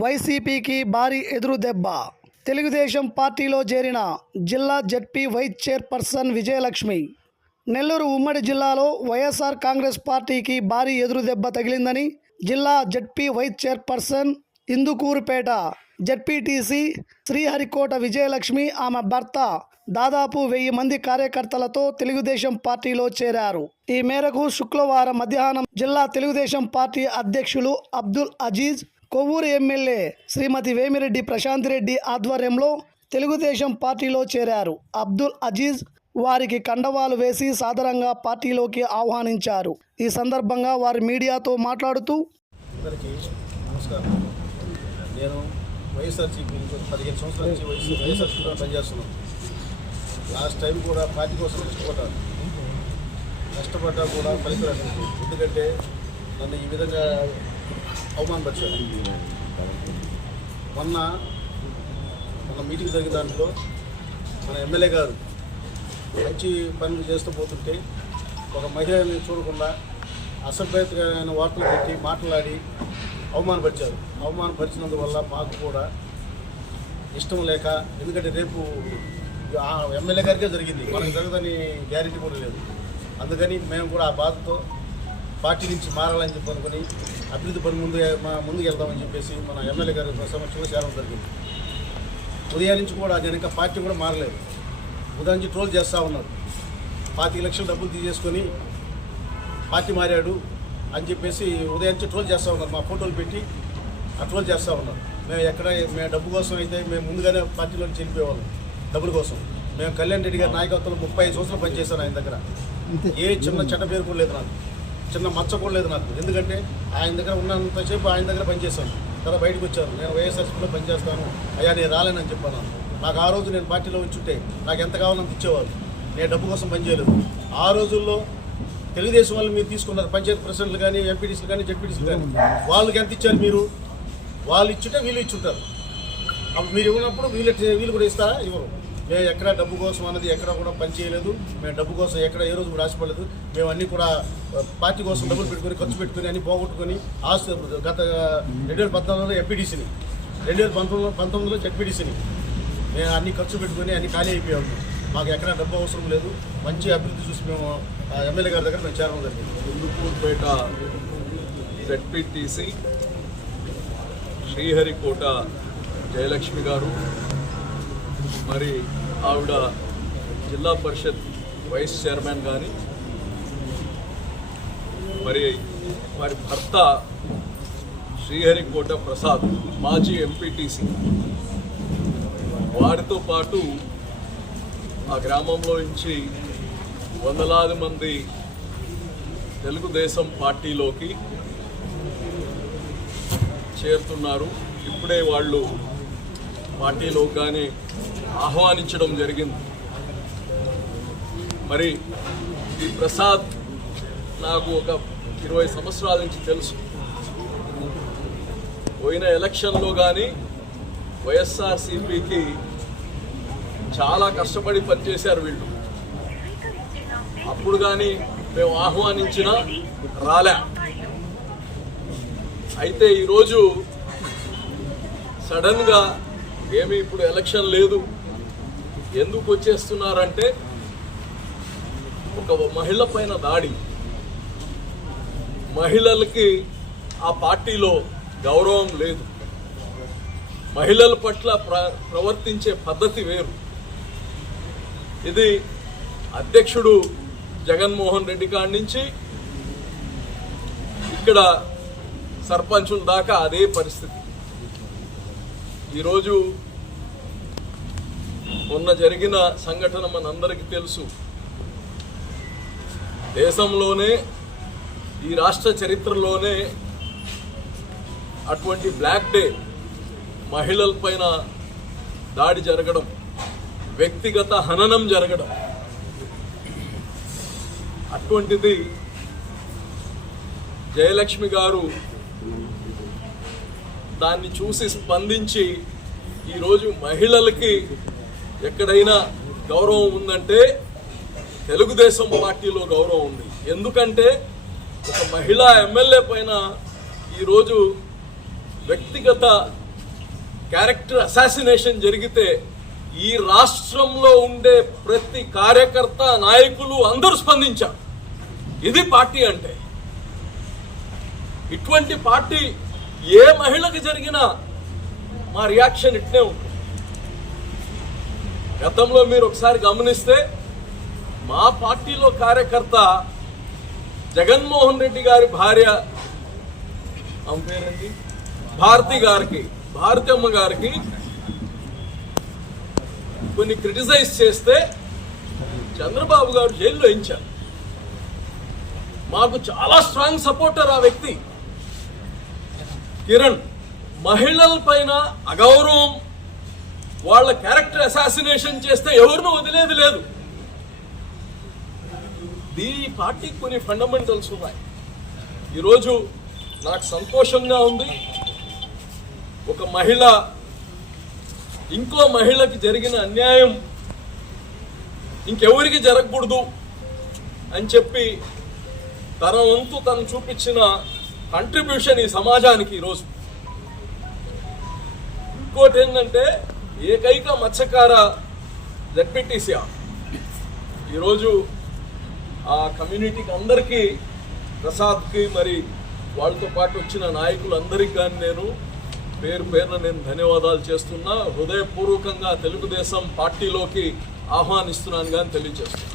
వైసీపీకి భారీ ఎదురుదెబ్బ. తెలుగుదేశం పార్టీలో చేరిన జిల్లా ZP vice chairperson Vijayalakshmi. Nellore ఉమ్మడి జిల్లాలో వైఎస్ఆర్ కాంగ్రెస్ పార్టీకి భారీ ఎదురుదెబ్బ తగిలిందని జిల్లా ZP vice chairperson Indukurupeta ZPTC Sriharikota Vijayalakshmi ఆమె భర్త దాదాపు 1000 మంది కార్యకర్తలతో తెలుగుదేశం పార్టీలో చేరారు. ఈ మేరకు శుక్రవారం మధ్యాహ్నం జిల్లా తెలుగుదేశం పార్టీ అధ్యక్షులు అబ్దుల్ అజీజ్, కొవ్వూరు ఎమ్మెల్యే శ్రీమతి వేమిరెడ్డి ప్రశాంత్ రెడ్డి ఆధ్వర్యంలో తెలుగుదేశం పార్టీలో చేరారు. అబ్దుల్ అజీజ్ వారికి కండవాలు వేసి సాదరంగా పార్టీలోకి ఆహ్వానించారు. ఈ సందర్భంగా వారు మీడియాతో మాట్లాడుతూ, నమస్కారం, నేను వైఎస్ఆర్సీపీ 15 సంవత్సరాల నుంచి వైఎస్ఆర్సీపీలో పనిచేస్తున్నాను. లాస్ట్ టైం కూడా పార్టీ కోసం కష్టపడ్డా కూడా ఫలితం రాలేదు. ఎందుకంటే నన్ను ఈ విధంగా అవమానపరిచారు. మొన్న మీటింగ్ జరిగిన దాంట్లో మన ఎమ్మెల్యే గారు మంచి పనులు చేస్తూ పోతుంటే ఒక మహిళని చూడకుండా అసభ్యకరమైన వార్తలు పెట్టి మాట్లాడి అవమానపరిచారు. అవమానపరిచినందువల్ల మాకు కూడా ఇష్టం లేక, ఎందుకంటే రేపు ఎమ్మెల్యే గారికే జరిగింది, మనకు జరగదని గ్యారెంటీ కూడా లేదు. అందుకని మేము కూడా ఆ బాధతో పార్టీ నుంచి మారాలని చెప్పి అనుకుని అభివృద్ధి పని ముందుకు వెళ్దామని చెప్పేసి మన ఎమ్మెల్యే గారి సమక్షంలో చేరడం జరిగింది. ఉదయం నుంచి కూడా నేను ఇంకా పార్టీ కూడా మారలేదు. ఉదయం నుంచి ట్రోల్ చేస్తూ ఉన్నారు. 25 లక్షలు డబ్బులు తీసేసుకొని పార్టీ మారాడు అని చెప్పేసి ఉదయం నుంచి ట్రోల్ చేస్తూ ఉన్నారు. మా ఫోటోలు పెట్టి ఆ ట్రోల్ చేస్తూ ఉన్నారు. మేము డబ్బు కోసం అయితే మేము ముందుగానే పార్టీలో వెళ్ళిపోయేవాళ్ళం. డబ్బుల కోసం మేము కళ్యాణ్ రెడ్డి గారి నాయకత్వంలో 35 సంవత్సరాలు పనిచేశాను. ఆయన దగ్గర ఏ చిన్న చెడ్డ పేరు కూడా లేదు, నాకు చిన్న మచ్చ కూడా లేదు నాకు. ఎందుకంటే ఆయన దగ్గర ఉన్నంతసేపు ఆయన దగ్గర పనిచేశాను. తర్వాత బయటకు వచ్చాను, నేను వైఎస్ఆర్సీపీలో పనిచేస్తాను, అయ్యా నేను రాలేనని చెప్పాను. నాకు ఆ రోజు నేను పార్టీలో ఉంచుంటే నాకు ఎంత కావాలని ఇచ్చేవారు. నేను డబ్బు కోసం పనిచేయలేదు. ఆ రోజుల్లో తెలుగుదేశం వాళ్ళు మీరు తీసుకున్నారు, పంచాయతీ ప్రెసిడెంట్లు కానీ, ఎంపీటీసీలు కానీ, జెడ్పీటీసీలు కానీ, వాళ్ళకి ఎంత ఇచ్చారు మీరు? వాళ్ళు ఇచ్చుంటే వీళ్ళు ఇచ్చుంటారు. అప్పుడు మీరు ఇవ్వనప్పుడు వీళ్ళు కూడా ఇస్తారా? ఇవ్వరు. మేము ఎక్కడ డబ్బు కోసం అన్నది ఎక్కడ కూడా పనిచేయలేదు. మేము డబ్బు కోసం ఎక్కడ ఏ రోజు కూడా ఆశపడలేదు. మేము అన్నీ కూడా పార్టీ కోసం డబ్బులు పెట్టుకొని ఖర్చు పెట్టుకొని అన్నీ పోగొట్టుకొని గత 2014లో ఎంపీటీసీని, 2019లో జెడ్పీటీసీని మేము అన్ని ఖర్చు పెట్టుకొని అన్ని ఖాళీ అయిపోయాము. మాకు ఎక్కడ డబ్బు అవసరం లేదు. మంచి అభివృద్ధి చూసి మేము ఎమ్మెల్యే గారి దగ్గర మేము చేరడం జరిగింది. ఇందుకూరుపేట జెడ్పీటీసీ శ్రీహరికోట జయలక్ష్మి గారు, మరి ఆవిడ జిల్లా పరిషత్ వైస్ చైర్మన్ కానీ, మరి వారి భర్త శ్రీహరికోట ప్రసాద్ మాజీ ఎంపీటీసీ, వారితో పాటు ఆ గ్రామంలో నుంచి వందలాది మంది తెలుగుదేశం పార్టీలోకి చేరుతున్నారు. ఇప్పుడే వాళ్ళు పార్టీలో కానీ ఆహ్వానించడం జరిగింది. మరి ఈ ప్రసాద్ నాకు ఒక 20 సంవత్సరాల నుంచి తెలుసు. పోయిన ఎలక్షన్లో కానీ వైఎస్ఆర్సీపీకి చాలా కష్టపడి పనిచేశారు వీళ్ళు. అప్పుడు కానీ మేము ఆహ్వానించినా రాలే. అయితే ఈరోజు సడన్గా ఏమి ఇప్పుడు ఎలక్షన్ లేదు, ఎందుకు వచ్చేస్తున్నారంటే ఒక మహిళ పైన దాడి. మహిళలకి ఆ పార్టీలో గౌరవం లేదు. మహిళల పట్ల ప్రవర్తించే పద్ధతి వేరు. ఇది అధ్యక్షుడు జగన్మోహన్ రెడ్డి కాడి నుంచి ఇక్కడ సర్పంచుల దాకా అదే పరిస్థితి. ఈరోజు మొన్న జరిగిన సంఘటన మనందరికీ తెలుసు. దేశంలోనే, ఈ రాష్ట్ర చరిత్రలోనే అటువంటి బ్లాక్ డే, మహిళల పైన దాడి జరగడం, వ్యక్తిగత హననం జరగడం, అటువంటిది జయలక్ష్మి గారు దాన్ని చూసి స్పందించి ఈరోజు మహిళలకి ఎక్కడైనా గౌరవం ఉందంటే తెలుగుదేశం పార్టీలో గౌరవం ఉంది. ఎందుకంటే ఒక మహిళా ఎమ్మెల్యే పైన ఈరోజు వ్యక్తిగత క్యారెక్టర్ అసాసినేషన్ జరిగితే ఈ రాష్ట్రంలో ఉండే ప్రతి కార్యకర్త, నాయకులు అందరూ స్పందించారు. ఇది పార్టీ అంటే. ఇటువంటి పార్టీ ఏ మహిళకి జరిగినా మా రియాక్షన్ ఇట్నే ఉంటుంది. గతంలో మీరు ఒకసారి గమనిస్తే మా పార్టీలో కార్యకర్త జగన్మోహన్ రెడ్డి గారి భార్య, ఆమె పేరండి భారతమ్మ గారికి కొన్ని క్రిటిసైజ్ చేస్తే చంద్రబాబు గారు జైల్లో వేయించారు. మాకు చాలా స్ట్రాంగ్ సపోర్టర్ ఆ వ్యక్తి కిరణ్. మహిళల పైన అగౌరవం, వాళ్ళ క్యారెక్టర్ అసాసినేషన్ చేస్తే ఎవరినూ వదిలేది లేదు. ఈ పార్టీకి కొన్ని ఫండమెంటల్స్ ఉన్నాయి. ఈరోజు నాకు సంతోషంగా ఉంది, ఒక మహిళ ఇంకో మహిళకి జరిగిన అన్యాయం ఇంకెవరికి జరగకూడదు అని చెప్పి తన వంతు తను చూపించిన కంట్రిబ్యూషన్ ఈ సమాజానికి ఈరోజు. ఇంకోటి ఏంటంటే ఏకైక మత్స్యకార జెడ్పీటీసీ ఈరోజు ఆ కమ్యూనిటీకి అందరికీ, ప్రసాద్కి, మరి వాళ్ళతో పాటు వచ్చిన నాయకులందరికీ కానీ నేను పేరున నేను ధన్యవాదాలు చేస్తున్నా. హృదయపూర్వకంగా తెలుగుదేశం పార్టీలోకి ఆహ్వానిస్తున్నాను కానీ తెలియజేస్తున్నా.